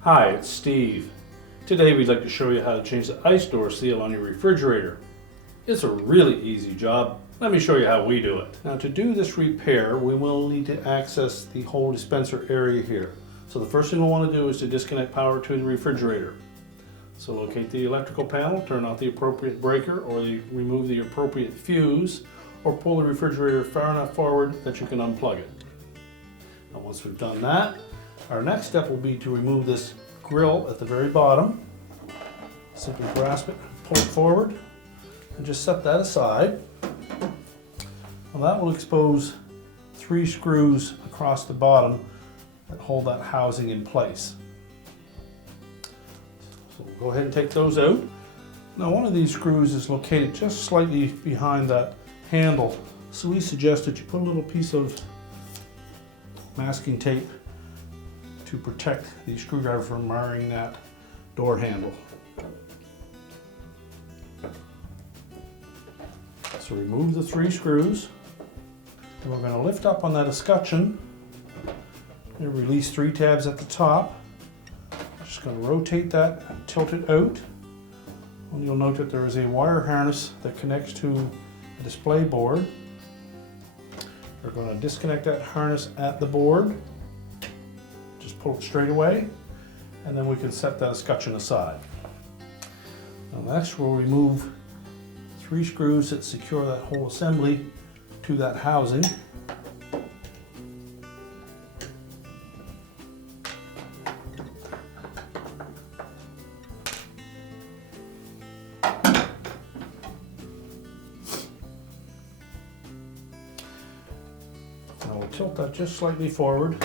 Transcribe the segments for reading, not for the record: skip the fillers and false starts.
Hi, it's Steve. Today we'd like to show you how to change the ice door seal on your refrigerator. It's a really easy job. Let me show you how we do it. Now, to do this repair, we will need to access the whole dispenser area here. So the first thing we'll want to do is to disconnect power to the refrigerator. So locate the electrical panel, turn off the appropriate breaker, or remove the appropriate fuse, or pull the refrigerator far enough forward that you can unplug it. Now once we've done that, our next step will be to remove this grill at the very bottom. Simply grasp it, pull it forward, and just set that aside. Well, that will expose 3 screws across the bottom that hold that housing in place. So we'll go ahead and take those out. Now, one of these screws is located just slightly behind that handle, so we suggest that you put a little piece of masking tape to protect the screwdriver from marring that door handle. So remove the 3 screws, and we're going to lift up on that escutcheon and release 3 tabs at the top. Just going to rotate that and tilt it out. And you'll note that there is a wire harness that connects to the display board. We're going to disconnect that harness at the board. Just pull it straight away, and then we can set that escutcheon aside. Now next we'll remove 3 screws that secure that whole assembly to that housing. Now we'll tilt that just slightly forward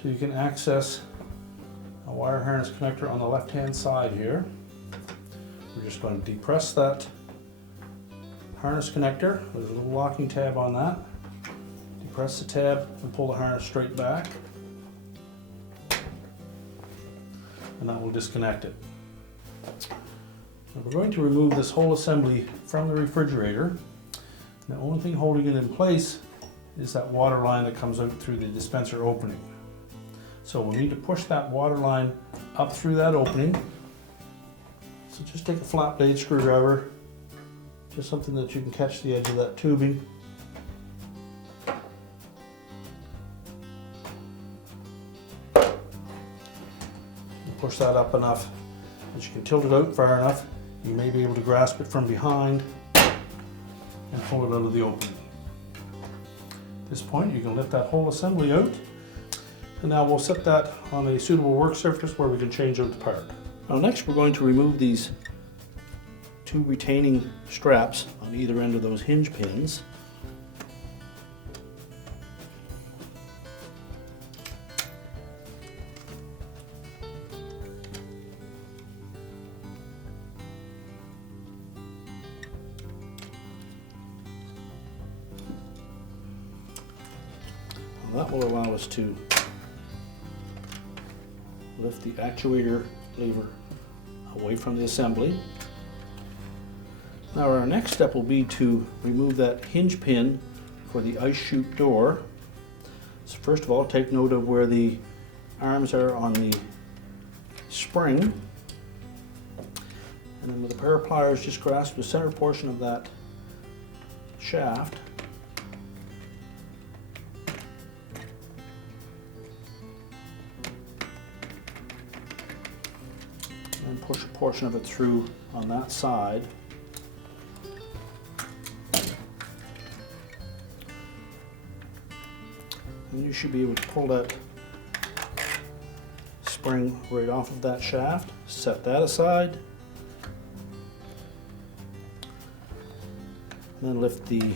so you can access a wire harness connector on the left hand side here. We're just going to depress that harness connector. There's a little locking tab on that. Depress the tab and pull the harness straight back, and that will disconnect it. Now we're going to remove this whole assembly from the refrigerator. The only thing holding it in place is that water line that comes out through the dispenser opening. So we'll need to push that water line up through that opening. So just take a flat blade screwdriver, just something that you can catch the edge of that tubing. Push that up enough that you can tilt it out far enough. You may be able to grasp it from behind and pull it out of the opening. At this point, you can lift that whole assembly out. And now we'll set that on a suitable work surface where we can change out the part. Now next we're going to remove these 2 retaining straps on either end of those hinge pins. Now that will allow us to lift the actuator lever away from the assembly. Now our next step will be to remove that hinge pin for the ice chute door. So first of all, take note of where the arms are on the spring. And then with a pair of pliers, just grasp the center portion of that shaft. And push a portion of it through on that side. And you should be able to pull that spring right off of that shaft. Set that aside. And then lift the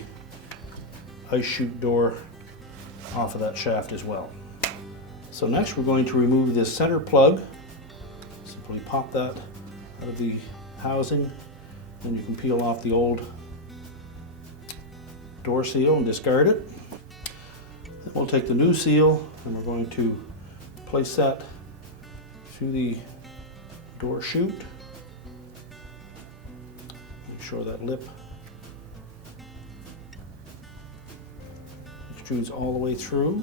ice chute door off of that shaft as well. So next we're going to remove this center plug. Simply pop that out of the housing, and you can peel off the old door seal and discard it. Then we'll take the new seal and we're going to place that through the door chute. Make sure that lip extrudes all the way through.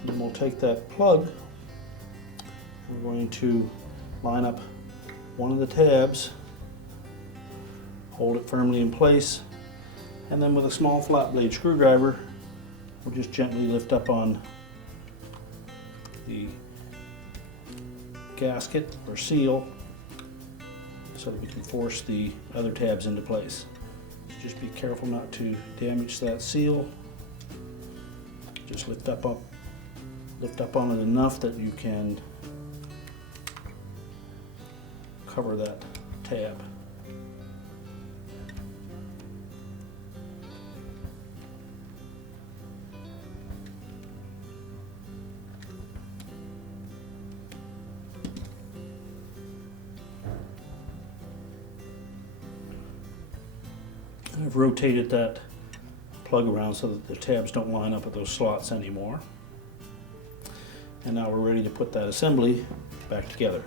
And then we'll take that plug, we're going to line up one of the tabs, hold it firmly in place, and then with a small flat blade screwdriver, we'll just gently lift up on the gasket or seal so that we can force the other tabs into place. Just be careful not to damage that seal. Just lift up on it enough that you can cover that tab. I've rotated that plug around so that the tabs don't line up at those slots anymore. And now we're ready to put that assembly back together.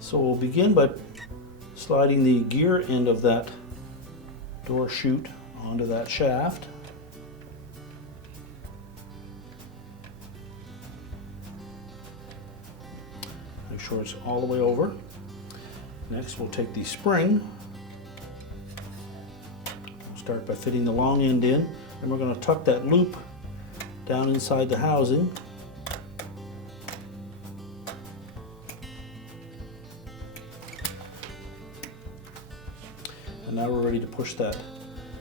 So we'll begin by sliding the gear end of that door chute onto that shaft. Make sure it's all the way over. Next we'll take the spring. Start by fitting the long end in, and we're going to tuck that loop down inside the housing. And now we're ready to push that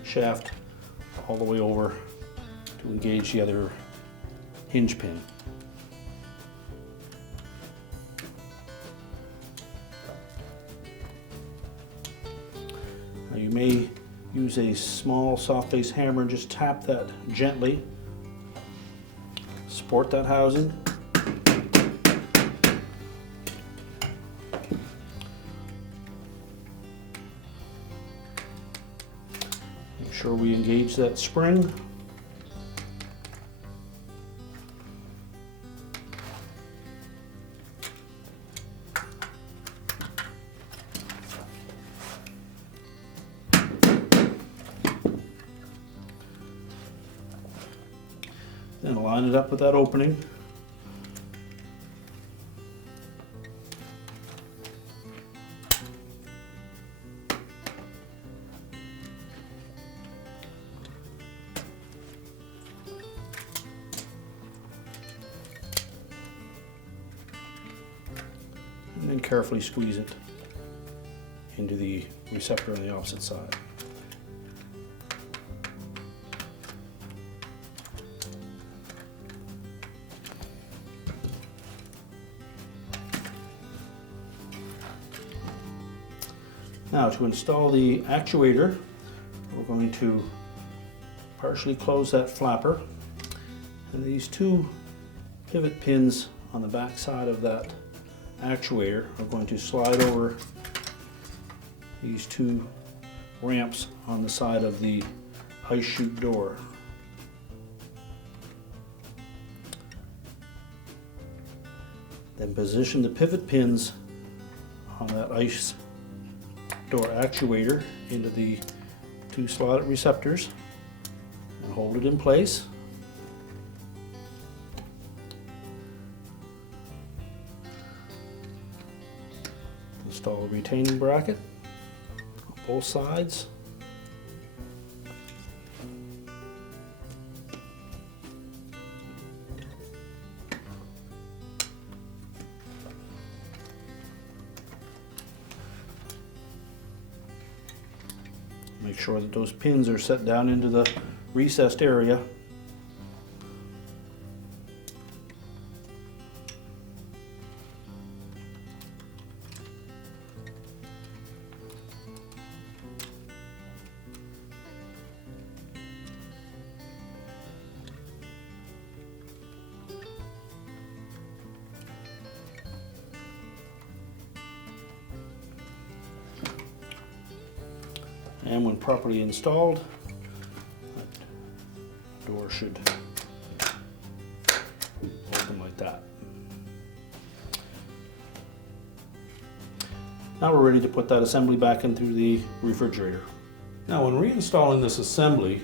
shaft all the way over to engage the other hinge pin. Now you may use a small soft base hammer and just tap that gently. Support that housing. Make sure we engage that spring. Then line it up with that opening. And then carefully squeeze it into the receptor on the opposite side. Now to install the actuator, we're going to partially close that flapper, and these two pivot pins on the back side of that actuator are going to slide over these two ramps on the side of the ice chute door. Then position the pivot pins on that ice door actuator into the two slotted receptors and hold it in place. Install a retaining bracket on both sides. Make sure that those pins are set down into the recessed area. And when properly installed, that door should open like that. Now we're ready to put that assembly back into the refrigerator. Now when reinstalling this assembly,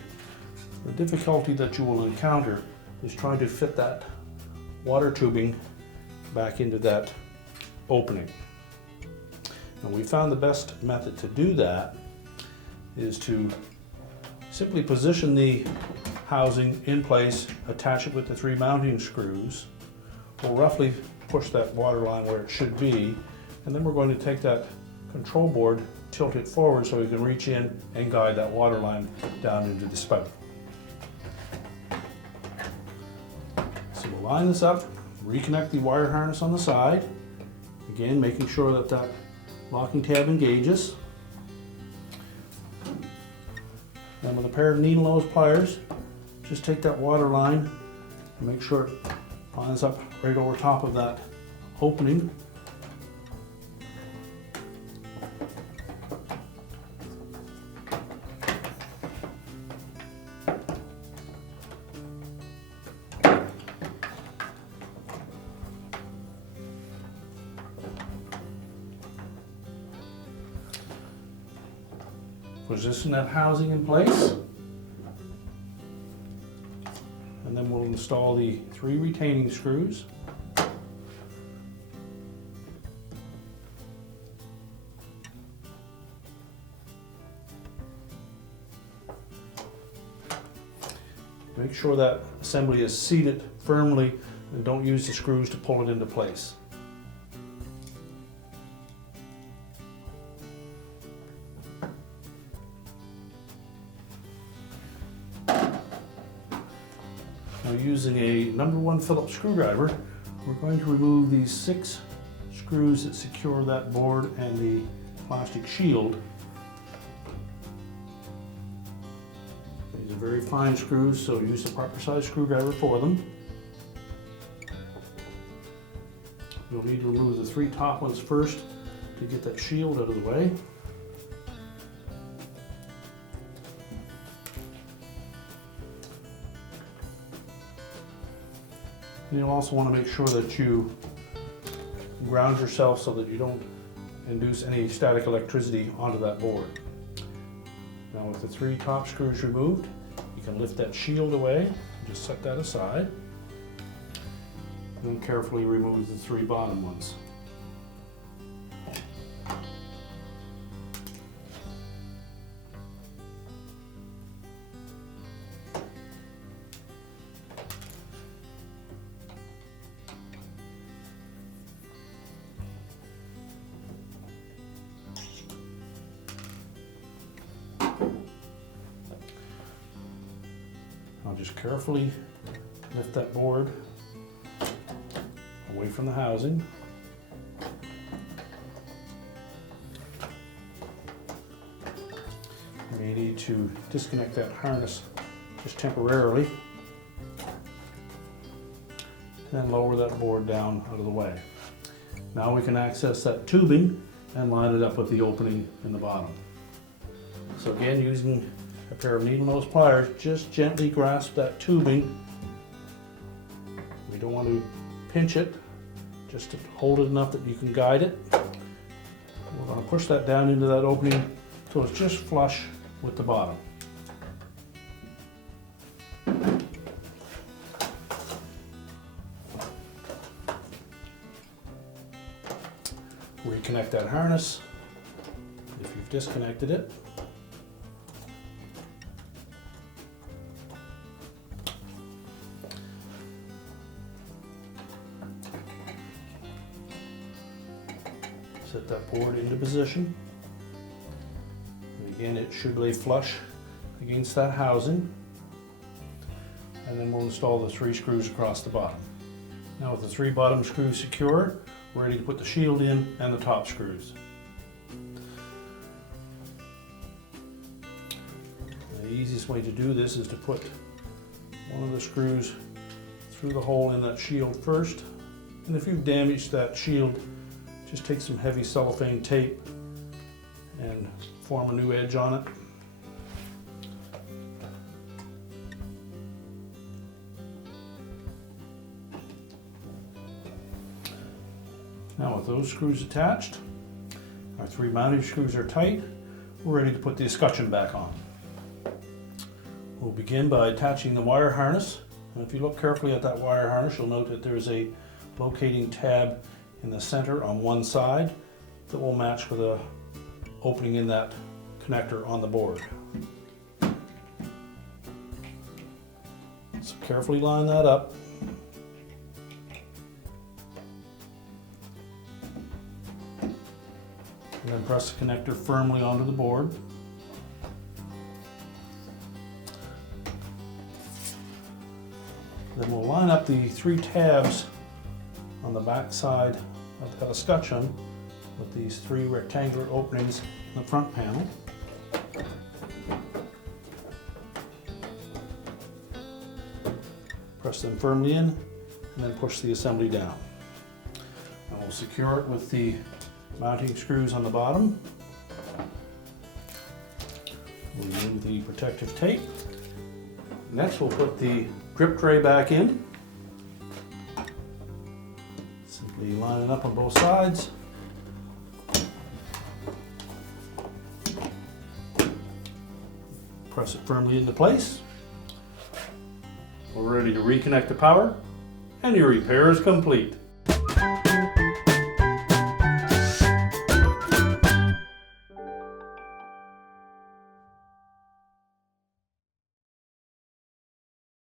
the difficulty that you will encounter is trying to fit that water tubing back into that opening. And we found the best method to do that is to simply position the housing in place, attach it with the 3 mounting screws. We'll roughly push that water line where it should be, and then we're going to take that control board, tilt it forward so we can reach in and guide that water line down into the spout. So we'll line this up, reconnect the wire harness on the side, again making sure that that locking tab engages. Then with a pair of needle nose pliers, just take that water line and make sure it lines up right over top of that opening. Position that housing in place, and then we'll install the 3 retaining screws. Make sure that assembly is seated firmly and don't use the screws to pull it into place. Now using a number 1 Phillips screwdriver, we're going to remove these 6 screws that secure that board and the plastic shield. These are very fine screws, so use the proper size screwdriver for them. You'll need to remove the 3 top ones first to get that shield out of the way. And you'll also want to make sure that you ground yourself so that you don't induce any static electricity onto that board. Now with the 3 top screws removed, you can lift that shield away, just set that aside, and then carefully remove the 3 bottom ones. I'll just carefully lift that board away from the housing. You may need to disconnect that harness just temporarily, and then lower that board down out of the way. Now we can access that tubing and line it up with the opening in the bottom. So again, using a pair of needle nose pliers, just gently grasp that tubing. We don't want to pinch it, just to hold it enough that you can guide it. We're going to push that down into that opening so it's just flush with the bottom. Reconnect that harness if you've disconnected it. Set that board into position. And again, it should lay flush against that housing. And then we'll install the 3 screws across the bottom. Now with the 3 bottom screws secure, we're ready to put the shield in and the top screws. The easiest way to do this is to put one of the screws through the hole in that shield first. And if you've damaged that shield, just take some heavy cellophane tape and form a new edge on it. Now with those screws attached, our 3 mounting screws are tight, we're ready to put the escutcheon back on. We'll begin by attaching the wire harness. And if you look carefully at that wire harness, you'll note that there's a locating tab in the center on one side that will match with a opening in that connector on the board. So carefully line that up. And then press the connector firmly onto the board. Then we'll line up the 3 tabs on the back side of that escutcheon with these 3 rectangular openings in the front panel. Press them firmly in and then push the assembly down. And we'll secure it with the mounting screws on the bottom. We'll remove the protective tape. Next we'll put the grip tray back in. Simply line it up on both sides. Press it firmly into place. We're ready to reconnect the power, and your repair is complete.